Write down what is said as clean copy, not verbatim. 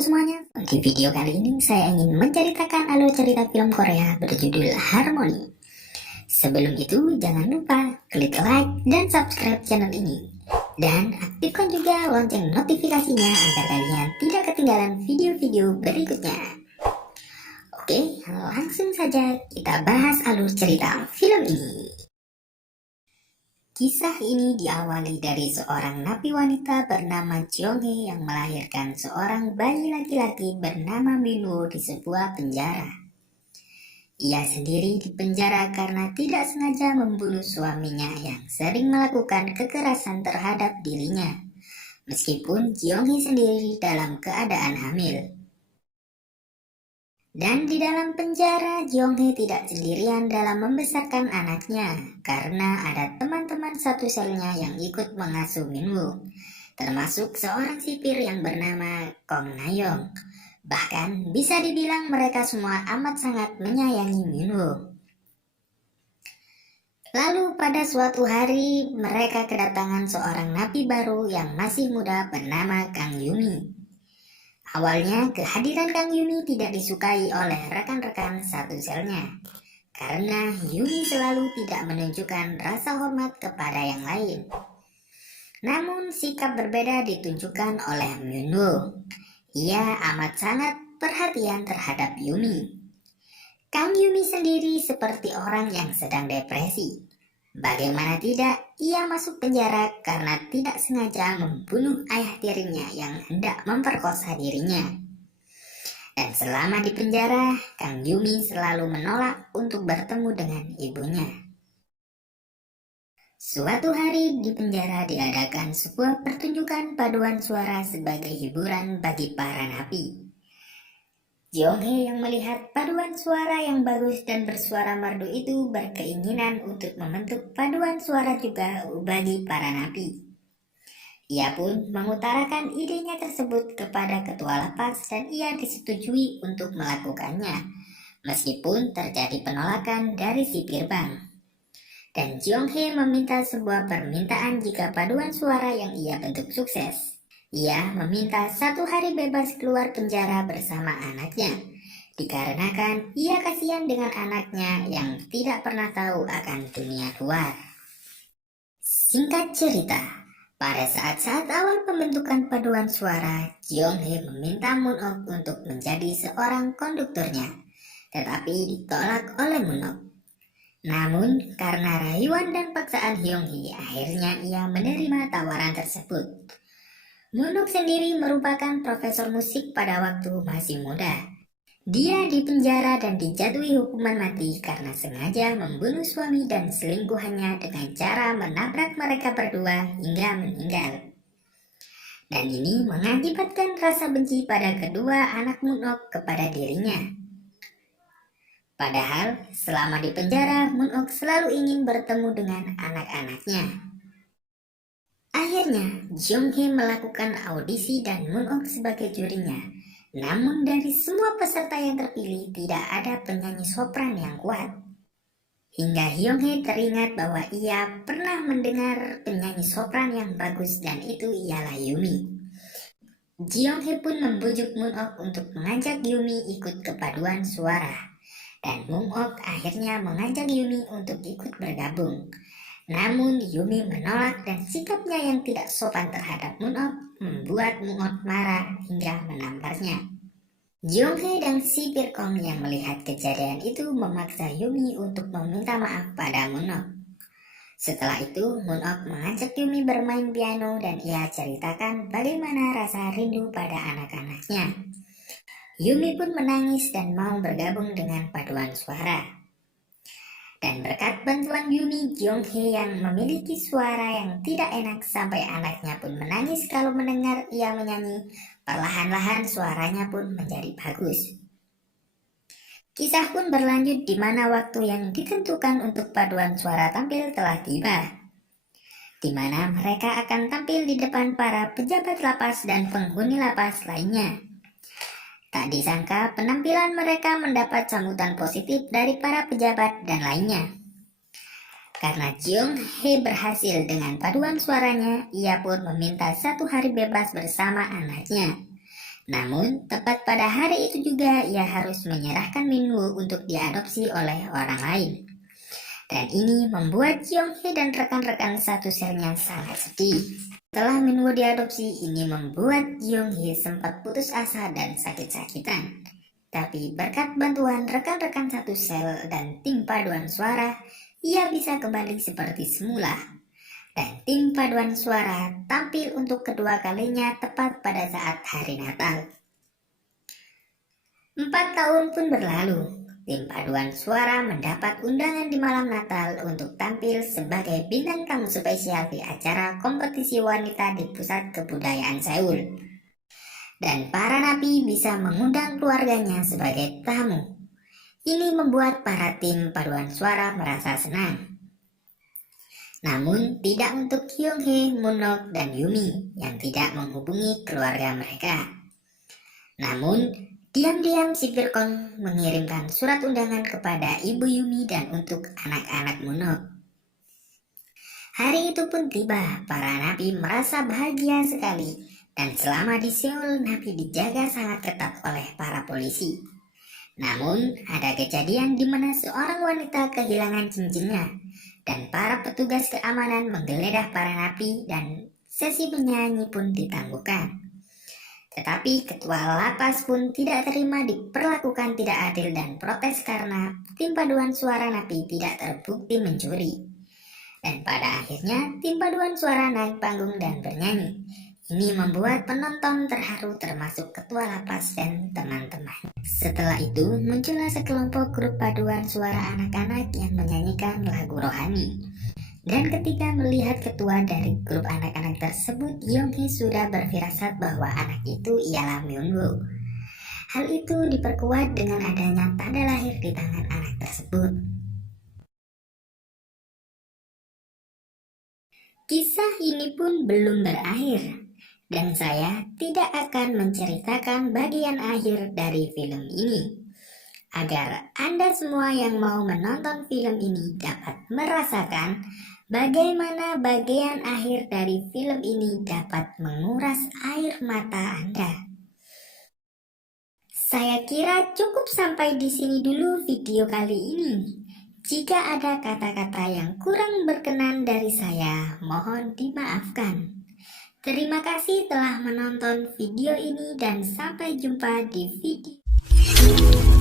semuanya, di video kali ini saya ingin menceritakan alur cerita film Korea berjudul Harmony. Sebelum itu, jangan lupa klik like dan subscribe channel ini. Dan aktifkan juga lonceng notifikasinya agar kalian tidak ketinggalan video-video berikutnya. Oke, langsung saja kita bahas alur cerita film ini. Kisah ini diawali dari seorang napi wanita bernama Jeonghae yang melahirkan seorang bayi laki-laki bernama Minwoo di sebuah penjara. Ia sendiri dipenjara karena tidak sengaja membunuh suaminya yang sering melakukan kekerasan terhadap dirinya, meskipun Jeonghae sendiri dalam keadaan hamil. Dan di dalam penjara, Jeonghae tidak sendirian dalam membesarkan anaknya karena ada teman-teman satu selnya yang ikut mengasuh Minwoo, termasuk seorang sipir yang bernama Kong Nayong. Bahkan bisa dibilang mereka semua amat sangat menyayangi Minwoo. Lalu pada suatu hari mereka kedatangan seorang napi baru yang masih muda bernama Kang Yumi. Awalnya kehadiran Kang Yumi tidak disukai oleh rekan-rekan satu selnya karena Yumi selalu tidak menunjukkan rasa hormat kepada yang lain. Namun sikap berbeda ditunjukkan oleh Minwoo. Ia amat sangat perhatian terhadap Yumi. Kang Yumi sendiri seperti orang yang sedang depresi. Bagaimana tidak, ia masuk penjara karena tidak sengaja membunuh ayah tirinya yang hendak memperkosa dirinya. Dan selama di penjara, Kang Yumi selalu menolak untuk bertemu dengan ibunya. Suatu hari di penjara diadakan sebuah pertunjukan paduan suara sebagai hiburan bagi para napi. Jeonghae yang melihat paduan suara yang bagus dan bersuara merdu itu berkeinginan untuk membentuk paduan suara juga bagi para napi. Ia pun mengutarakan idenya tersebut kepada ketua lapas dan ia disetujui untuk melakukannya, meskipun terjadi penolakan dari sipir bank. Dan Jeonghae meminta sebuah permintaan jika paduan suara yang ia bentuk sukses. Ia meminta 1 hari bebas keluar penjara bersama anaknya, dikarenakan ia kasihan dengan anaknya yang tidak pernah tahu akan dunia luar. Singkat cerita, pada saat-saat awal pembentukan paduan suara, Jeonghae meminta Moon-ok untuk menjadi seorang konduktornya, tetapi ditolak oleh Moon-ok. Namun, karena rayuan dan paksaan Hyung-hee, akhirnya ia menerima tawaran tersebut. Moon-ok sendiri merupakan profesor musik pada waktu masih muda. Dia dipenjara dan dijatuhi hukuman mati karena sengaja membunuh suami dan selingkuhannya dengan cara menabrak mereka berdua hingga meninggal. Dan ini mengakibatkan rasa benci pada kedua anak Moon-ok kepada dirinya. Padahal selama di penjara, Moon-ok selalu ingin bertemu dengan anak-anaknya. Akhirnya, Jeonghae melakukan audisi dan Moon-ok sebagai jurinya. Namun dari semua peserta yang terpilih, tidak ada penyanyi sopran yang kuat. Hingga Hyung-hee teringat bahwa ia pernah mendengar penyanyi sopran yang bagus dan itu ialah Yumi. Jeonghae pun membujuk Moon-ok untuk mengajak Yumi ikut ke paduan suara. Dan Moon-ok akhirnya mengajak Yumi untuk ikut bergabung. Namun Yumi menolak dan sikapnya yang tidak sopan terhadap Moon-ok membuat Moon-ok marah hingga menamparnya. Jeonghae dan sipir Kong yang melihat kejadian itu memaksa Yumi untuk meminta maaf pada Moon-ok. Setelah itu Moon-ok mengajak Yumi bermain piano dan ia ceritakan bagaimana rasa rindu pada anak-anaknya. Yumi pun menangis dan mau bergabung dengan paduan suara. Dan berkat bantuan Yumi, Jeonghae yang memiliki suara yang tidak enak sampai anaknya pun menangis kalau mendengar ia menyanyi, perlahan-lahan suaranya pun menjadi bagus. Kisah pun berlanjut di mana waktu yang ditentukan untuk paduan suara tampil telah tiba, di mana mereka akan tampil di depan para pejabat lapas dan penghuni lapas lainnya. Tak disangka penampilan mereka mendapat sambutan positif dari para pejabat dan lainnya. Karena Jeonghae berhasil dengan paduan suaranya, ia pun meminta 1 hari bebas bersama anaknya. Namun, tepat pada hari itu juga ia harus menyerahkan Minwoo untuk diadopsi oleh orang lain. Dan ini membuat Kyung-hee dan rekan-rekan satu selnya sangat sedih. Setelah Minwoo diadopsi, ini membuat Kyung-hee sempat putus asa dan sakit-sakitan. Tapi berkat bantuan rekan-rekan satu sel dan tim paduan suara, ia bisa kembali seperti semula. Dan tim paduan suara tampil untuk kedua kalinya tepat pada saat hari Natal. 4 tahun pun berlalu, tim paduan suara mendapat undangan di malam Natal untuk tampil sebagai bintang tamu spesial di acara kompetisi wanita di Pusat Kebudayaan Seoul. Dan para napi bisa mengundang keluarganya sebagai tamu. Ini membuat para tim paduan suara merasa senang. Namun tidak untuk Kyung-hee, Moon-ok, dan Yumi yang tidak menghubungi keluarga mereka. Namun, diam-diam si Pirkon mengirimkan surat undangan kepada ibu Yumi dan untuk anak-anak Moon-ok. Hari itu pun tiba, para napi merasa bahagia sekali. Dan selama di Seoul, napi dijaga sangat ketat oleh para polisi. Namun, ada kejadian di mana seorang wanita kehilangan cincinnya. Dan para petugas keamanan menggeledah para napi dan sesi menyanyi pun ditangguhkan. Tetapi ketua lapas pun tidak terima diperlakukan tidak adil dan protes karena tim paduan suara napi tidak terbukti mencuri. Dan pada akhirnya tim paduan suara naik panggung dan bernyanyi. Ini membuat penonton terharu termasuk ketua lapas dan teman-teman. Setelah itu muncullah sekelompok grup paduan suara anak-anak yang menyanyikan lagu rohani. Dan ketika melihat ketua dari grup anak-anak tersebut, Kyung-hee sudah berfirasat bahwa anak itu ialah Minwoo. Hal itu diperkuat dengan adanya tanda lahir di tangan anak tersebut. Kisah ini pun belum berakhir. Dan saya tidak akan menceritakan bagian akhir dari film ini. Agar Anda semua yang mau menonton film ini dapat merasakan bagaimana bagian akhir dari film ini dapat menguras air mata Anda. Saya kira cukup sampai di sini dulu video kali ini. Jika ada kata-kata yang kurang berkenan dari saya, mohon dimaafkan. Terima kasih telah menonton video ini dan sampai jumpa di video